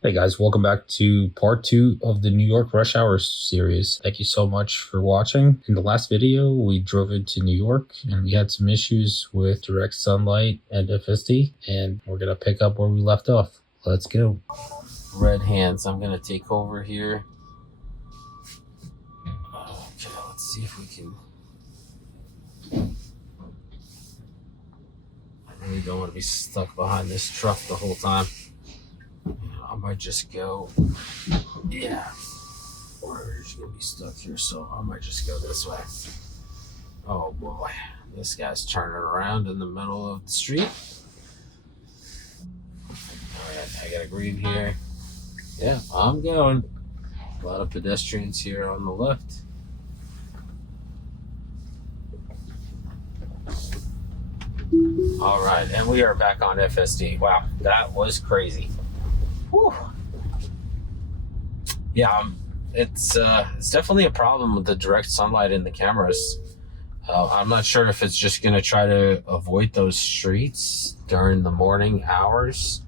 Hey guys, welcome back to part 2 of the New York Rush Hour series. Thank you so much for watching. In the last video, we drove into New York and we had some issues with direct sunlight and FSD, and we're going to pick up where we left off. Let's go. Red hands, I'm going to take over here. Okay, let's see if we can... I really don't want to be stuck behind this truck the whole time. I might just go, yeah, we're just gonna be stuck here, so I might just go this way. Oh boy, this guy's turning around in the middle of the street. Alright, I got a green here. Yeah, I'm going. A lot of pedestrians here on the left. Alright, and we are back on FSD. Wow, that was crazy. Whew. Yeah, it's definitely a problem with the direct sunlight in the cameras. I'm not sure if it's just going to try to avoid those streets during the morning hours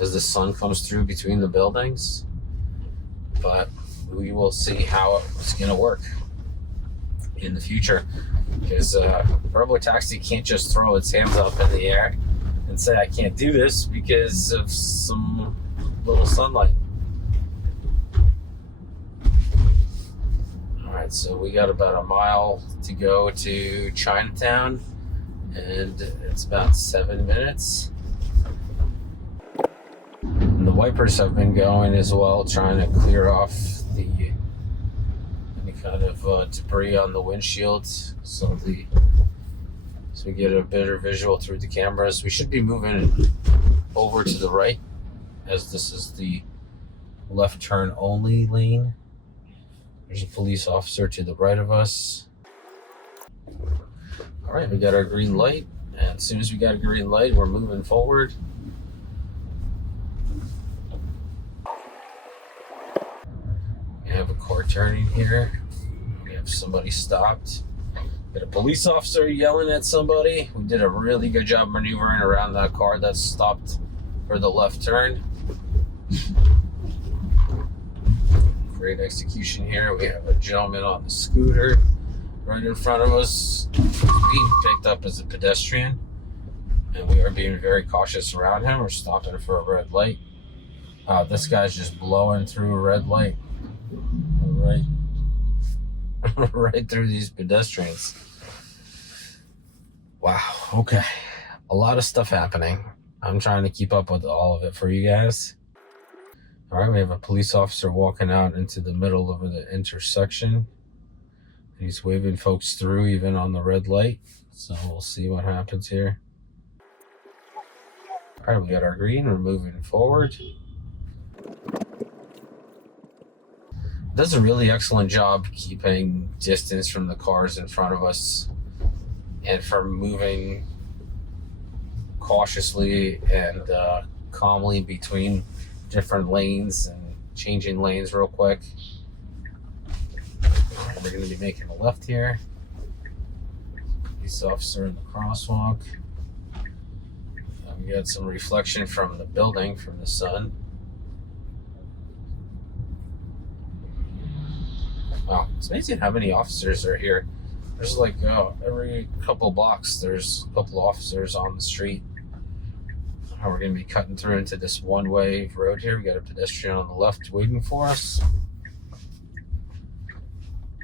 as the sun comes through between the buildings. But we will see how it's going to work in the future. Because Robo Taxi can't just throw its hands up in the air and say, I can't do this because of some little sunlight. Alright, so we got about a mile to go to Chinatown, and it's about 7 minutes. And the wipers have been going as well, trying to clear off any kind of debris on the windshield, so we get a better visual through the cameras. We should be moving over to the right, as this is the left turn only lane. There's a police officer to the right of us. All right, we got our green light, and as soon as we got a green light, we're moving forward. We have a car turning here. We have somebody stopped. Got a police officer yelling at somebody. We did a really good job maneuvering around that car that stopped for the left turn. Great execution here. We have a gentleman on the scooter right in front of us being picked up as a pedestrian, and we are being very cautious around him. We're stopping for a red light. This guy's just blowing through a red light right through these pedestrians. Wow, okay, a lot of stuff happening. I'm trying to keep up with all of it for you guys. All right, we have a police officer walking out into the middle of the intersection. He's waving folks through even on the red light. So we'll see what happens here. All right, we got our green. We're moving forward. Does a really excellent job keeping distance from the cars in front of us and from moving cautiously and calmly between different lanes and changing lanes real quick. We're going to be making a left here. Police officer in the crosswalk. We got some reflection from the building, from the sun. Wow, it's amazing how many officers are here. There's like every couple blocks, there's a couple officers on the street. We're going to be cutting through into this one-way road here. We got a pedestrian on the left waiting for us.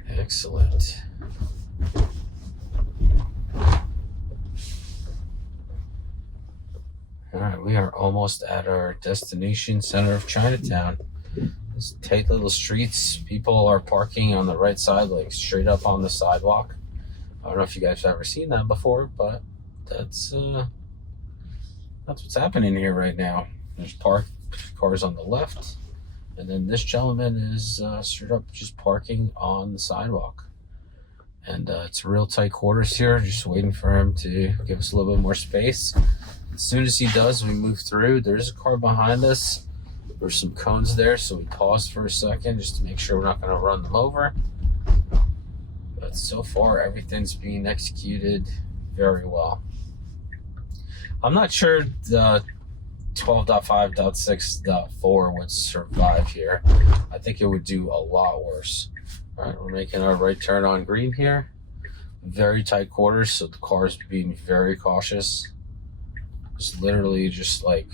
Excellent. All right, we are almost at our destination, center of Chinatown. These tight little streets. People are parking on the right side, like straight up on the sidewalk. I don't know if you guys have ever seen that before, but that's what's happening here right now. There's parked cars on the left, and then this gentleman is straight up just parking on the sidewalk. And it's real tight quarters here, just waiting for him to give us a little bit more space. As soon as he does, we move through. There's a car behind us. There's some cones there, so we paused for a second just to make sure we're not going to run them over. But so far, everything's being executed very well. I'm not sure 12.5.6.4 would survive here. I think it would do a lot worse. All right, we're making our right turn on green here. Very tight quarters, so the car is being very cautious. It's literally just like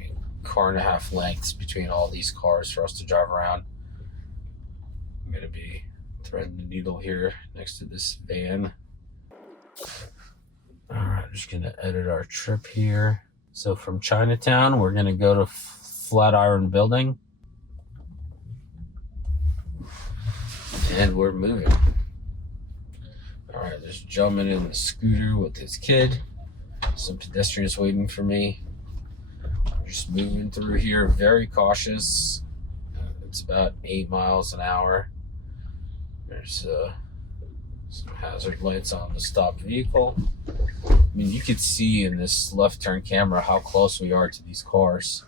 a car and a half lengths between all these cars for us to drive around. I'm gonna be threading the needle here next to this van. All right, I'm just gonna edit our trip here. So from Chinatown, we're gonna go to Flatiron Building. And we're moving. All right, there's a gentleman in the scooter with his kid. Some pedestrians waiting for me. I'm just moving through here, very cautious. It's about 8 miles an hour. There's some hazard lights on the stopped vehicle. I mean, you could see in this left turn camera how close we are to these cars.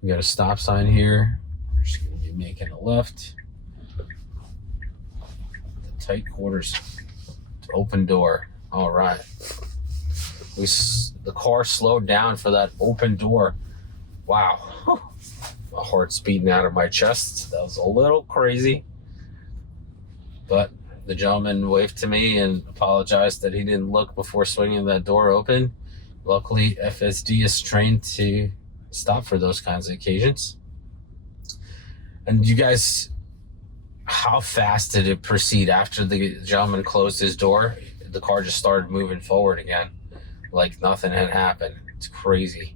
We got a stop sign here. We're just gonna be making a left. The tight quarters, open door. All right. The car slowed down for that open door. Wow. My heart's beating out of my chest. That was a little crazy. But the gentleman waved to me and apologized that he didn't look before swinging that door open. Luckily, FSD is trained to stop for those kinds of occasions. And you guys, how fast did it proceed after the gentleman closed his door? The car just started moving forward again, like nothing had happened. It's crazy.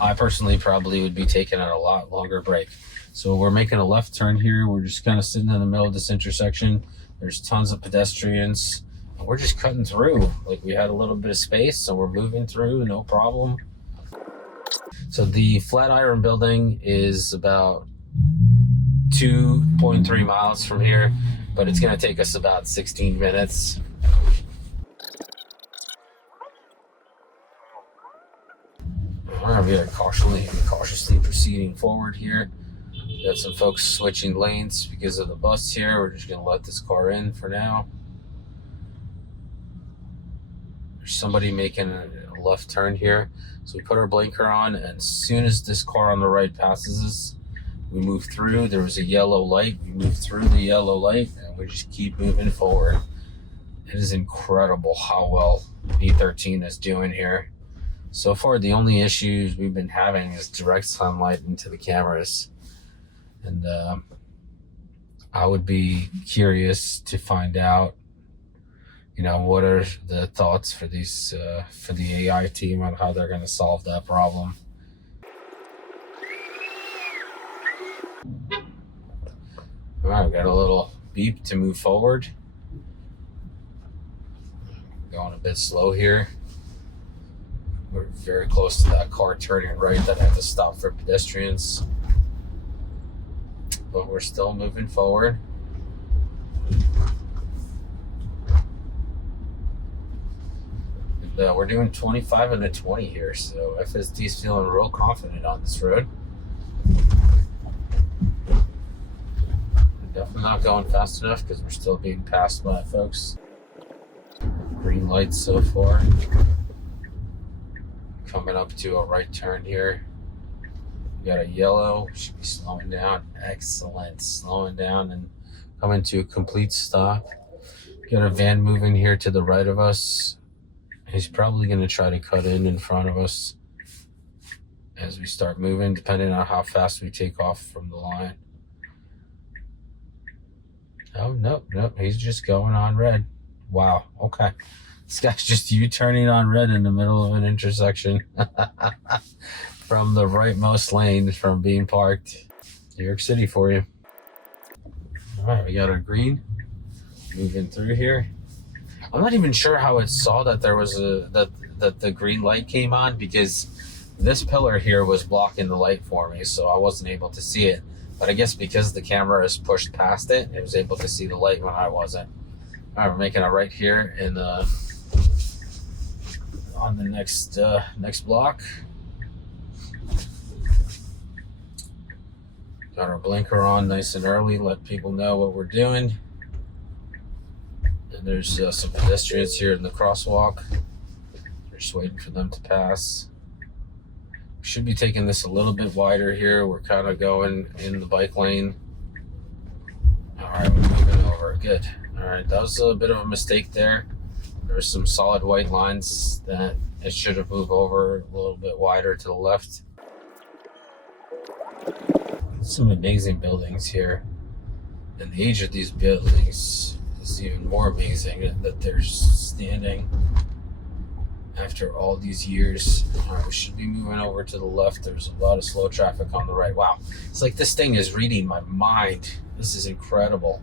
I personally probably would be taking a lot longer break. So we're making a left turn here. We're just kind of sitting in the middle of this intersection. There's tons of pedestrians. And we're just cutting through. Like, we had a little bit of space, so we're moving through, no problem. So the Flatiron Building is about 2.3 miles from here, but it's going to take us about 16 minutes. All right, we are cautiously proceeding forward here. Got some folks switching lanes because of the bus here. We're just going to let this car in for now. There's somebody making a left turn here. So we put our blinker on, and as soon as this car on the right passes us, we move through. There was a yellow light. We move through the yellow light, and we just keep moving forward. It is incredible how well V13 is doing here. So far, the only issues we've been having is direct sunlight into the cameras. And I would be curious to find out, what are the thoughts for these for the AI team on how they're going to solve that problem. All right, we got a little beep to move forward. Going a bit slow here. We're very close to that car turning right that had to stop for pedestrians. But we're still moving forward. And we're doing 25 and a 20 here, so FSD is feeling real confident on this road. We're definitely not going fast enough because we're still being passed by folks. Green lights so far. Coming up to a right turn here. We got a yellow, should be slowing down. Excellent, slowing down and coming to a complete stop. Got a van moving here to the right of us. He's probably going to try to cut in front of us as we start moving, depending on how fast we take off from the line. Oh, nope, he's just going on red. Wow, okay. This guy's just U-turning on red in the middle of an intersection. From the rightmost lane from being parked. New York City for you. All right, we got our green. Moving through here. I'm not even sure how it saw that there was that the green light came on, because this pillar here was blocking the light for me, so I wasn't able to see it. But I guess because the camera is pushed past it, it was able to see the light when I wasn't. All right, we're making a right here in on the next block. Got our blinker on nice and early, let people know what we're doing. And there's some pedestrians here in the crosswalk. We're just waiting for them to pass. We should be taking this a little bit wider here. We're kind of going in the bike lane. All right, we're moving over. Good. All right, that was a bit of a mistake there. There's some solid white lines that it should have moved over a little bit wider to the left. Some amazing buildings here. And the age of these buildings is even more amazing that they're standing after all these years. All right, we should be moving over to the left. There's a lot of slow traffic on the right. Wow, it's like this thing is reading my mind. This is incredible.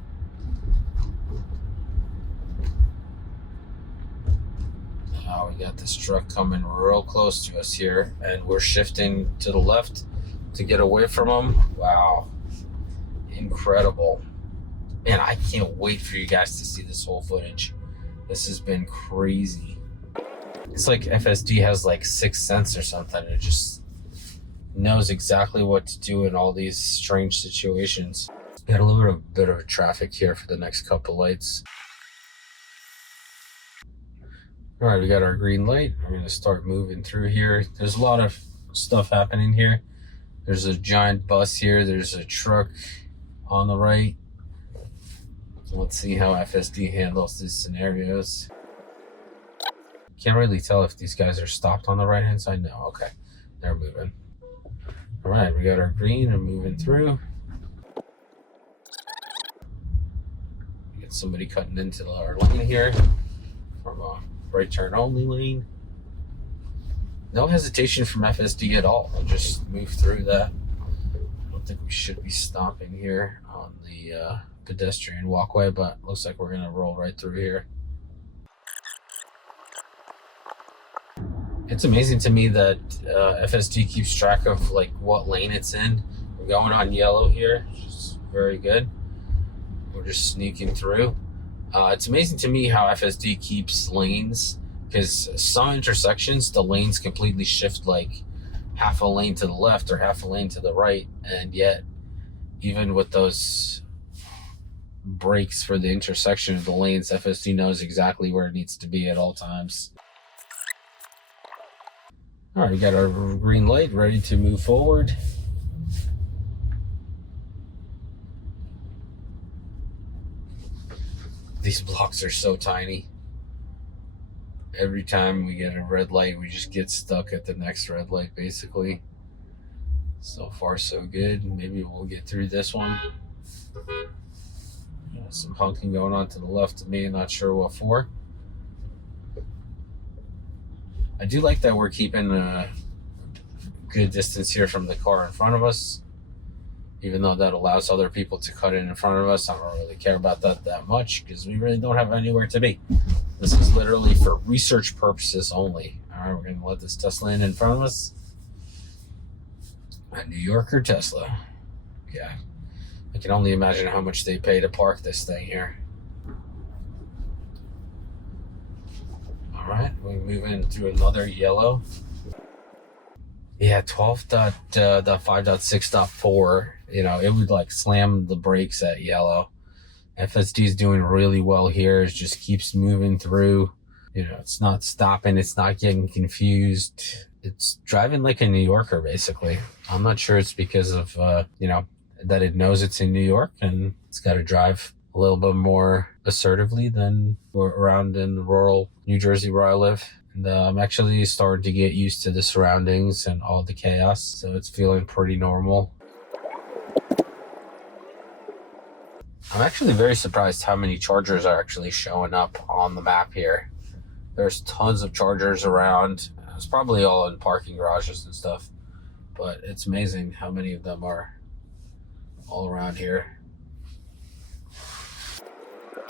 Oh, we got this truck coming real close to us here, and we're shifting to the left to get away from them. Wow, incredible. Man, I can't wait for you guys to see this whole footage. This has been crazy. It's like FSD has like sixth sense or something. It just knows exactly what to do in all these strange situations. Got a little bit of traffic here for the next couple lights. All right, we got our green light. We're gonna start moving through here. There's a lot of stuff happening here. There's a giant bus here. There's a truck on the right. So let's see how FSD handles these scenarios. Can't really tell if these guys are stopped on the right hand side. No, okay, they're moving. All right, we got our green and moving through. We got somebody cutting into our lane here from a right turn only lane. No hesitation from FSD at all. I'll just move through that. I don't think we should be stopping here on the pedestrian walkway, but looks like we're gonna roll right through here. It's amazing to me that FSD keeps track of like what lane it's in. We're going on yellow here, which is very good. We're just sneaking through. It's amazing to me how FSD keeps lanes, because some intersections, the lanes completely shift like half a lane to the left or half a lane to the right. And yet, even with those breaks for the intersection of the lanes, FSD knows exactly where it needs to be at all times. All right, we got our green light ready to move forward. These blocks are so tiny. Every time we get a red light, we just get stuck at the next red light, basically. So far, so good. Maybe we'll get through this one. Some honking going on to the left of me, not sure what for. I do like that we're keeping a good distance here from the car in front of us, even though that allows other people to cut in front of us. I don't really care about that much, because we really don't have anywhere to be. This is literally for research purposes only. All right, we're going to let this Tesla in front of us. A New Yorker Tesla. Yeah, I can only imagine how much they pay to park this thing here. All right, we move in through another yellow. Yeah, 12.5.6.4, you know, it would like slam the brakes at yellow. FSD is doing really well here. It just keeps moving through. You know, it's not stopping. It's not getting confused. It's driving like a New Yorker, basically. I'm not sure it's because of, you know, that it knows it's in New York and it's got to drive a little bit more assertively than around in rural New Jersey where I live. And I'm actually starting to get used to the surroundings and all the chaos, so it's feeling pretty normal. I'm actually very surprised how many chargers are actually showing up on the map here. There's tons of chargers around. It's probably all in parking garages and stuff, but it's amazing how many of them are all around here.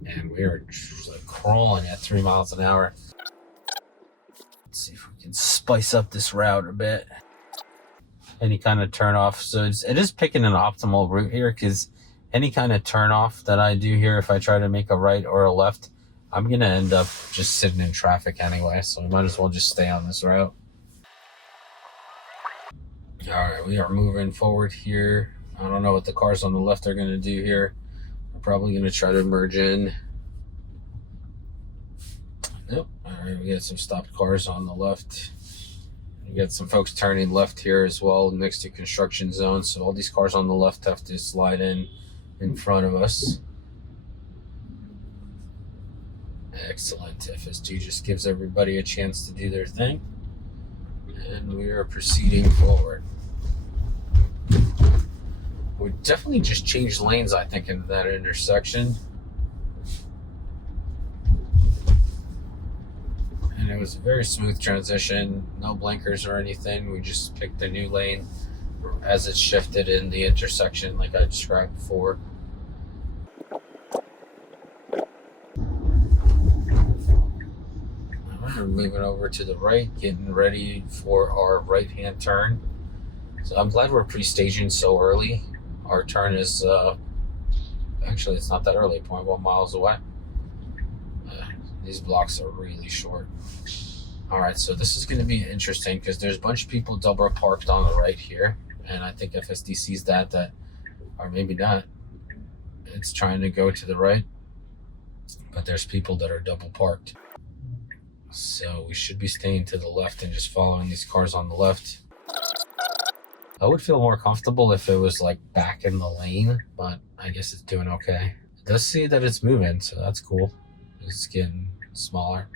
And we are like crawling at 3 miles an hour. Let's see if we can spice up this route a bit. Any kind of turn off. So it is picking an optimal route here, because any kind of turn off that I do here, if I try to make a right or a left, I'm going to end up just sitting in traffic anyway. So I might as well just stay on this route. All right, we are moving forward here. I don't know what the cars on the left are going to do here. We're probably going to try to merge in. Nope. All Alright, we got some stopped cars on the left. We got some folks turning left here as well next to construction zones. So all these cars on the left have to slide in front of us. Excellent. FSD just gives everybody a chance to do their thing. And we are proceeding forward. We definitely just changed lanes, I think, into that intersection. And it was a very smooth transition. No blinkers or anything. We just picked a new lane as it shifted in the intersection like I described before. We're moving over to the right, getting ready for our right-hand turn. So I'm glad we're pre-staging so early. Our turn is, actually it's not that early, 0.1 miles away. These blocks are really short. All right, so this is gonna be interesting because there's a bunch of people double parked on the right here. And I think FSD sees that, or maybe not. It's trying to go to the right, but there's people that are double parked. So we should be staying to the left and just following these cars on the left. I would feel more comfortable if it was like back in the lane, but I guess it's doing okay. It does see that it's moving, so that's cool. It's getting smaller.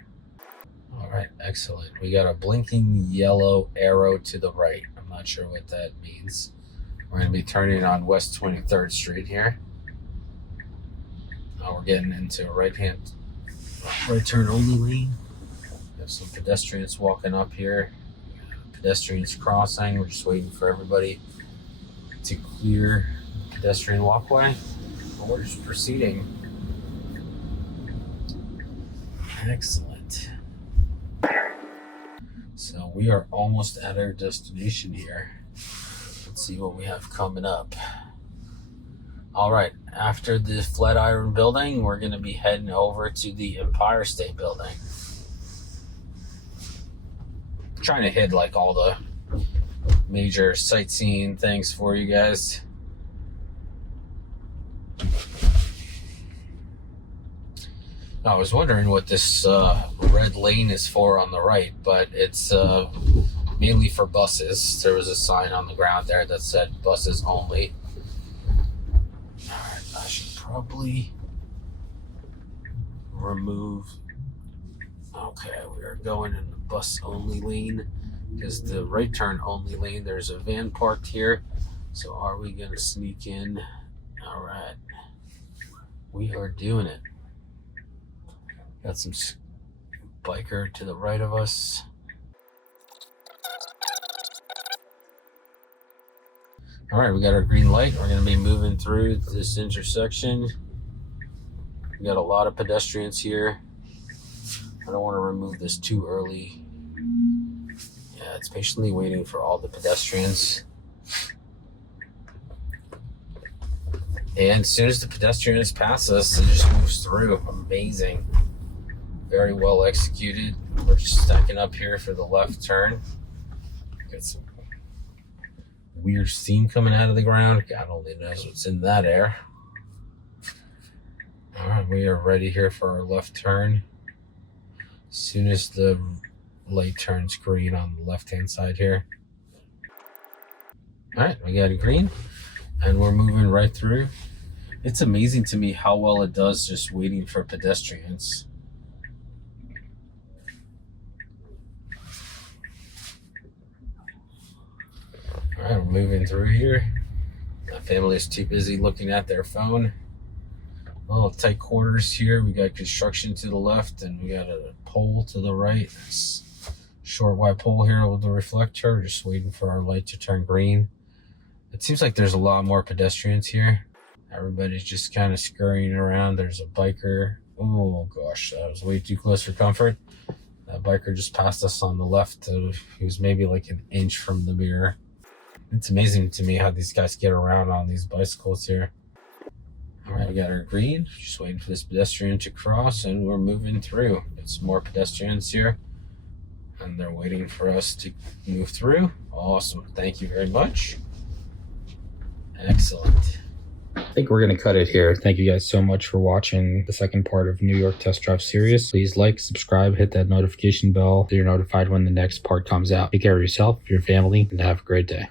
All right, excellent. We got a blinking yellow arrow to the right. I'm not sure what that means. We're gonna be turning on West 23rd Street here. Now we're getting into a right turn only lane. We have some pedestrians walking up here. Pedestrians crossing. We're just waiting for everybody to clear the pedestrian walkway. But we're just proceeding. Excellent. So we are almost at our destination here. Let's see what we have coming up. All right, after the Flatiron Building, we're going to be heading over to the Empire State Building. Trying to hit like all the major sightseeing things for you guys. I was wondering what this red lane is for on the right, but it's mainly for buses. There was a sign on the ground there that said buses only. All right, I should probably remove. Okay, we are going in the bus only lane because the right turn only lane, there's a van parked here. So are we going to sneak in? All right, we are doing it. Got some biker to the right of us. All right, we got our green light. We're going to be moving through this intersection. We got a lot of pedestrians here. I don't want to remove this too early. Yeah, it's patiently waiting for all the pedestrians. And as soon as the pedestrians pass us, it just moves through. Amazing. Very well executed. We're just stacking up here for the left turn. Got some weird steam coming out of the ground. God only knows what's in that air. All right, we are ready here for our left turn. As soon as the light turns green on the left-hand side here. All right, we got a green, and we're moving right through. It's amazing to me how well it does just waiting for pedestrians. All right, we're moving through here. My family is too busy looking at their phone. Little tight quarters here. We got construction to the left, and we got a pole to the right. Short white pole here with the reflector. Just waiting for our light to turn green. It seems like there's a lot more pedestrians here. Everybody's just kind of scurrying around. There's a biker. Oh gosh, that was way too close for comfort. That biker just passed us on the left. He was maybe like an inch from the mirror. It's amazing to me how these guys get around on these bicycles here. All right, we got our green. Just waiting for this pedestrian to cross, and we're moving through. It's more pedestrians here, and they're waiting for us to move through. Awesome. Thank you very much. Excellent. think we're going to cut it here. Thank you guys so much for watching the second part of New York Test Drive series. Please like, subscribe, hit that notification bell so you're notified when the next part comes out. Take care of yourself, your family, and have a great day.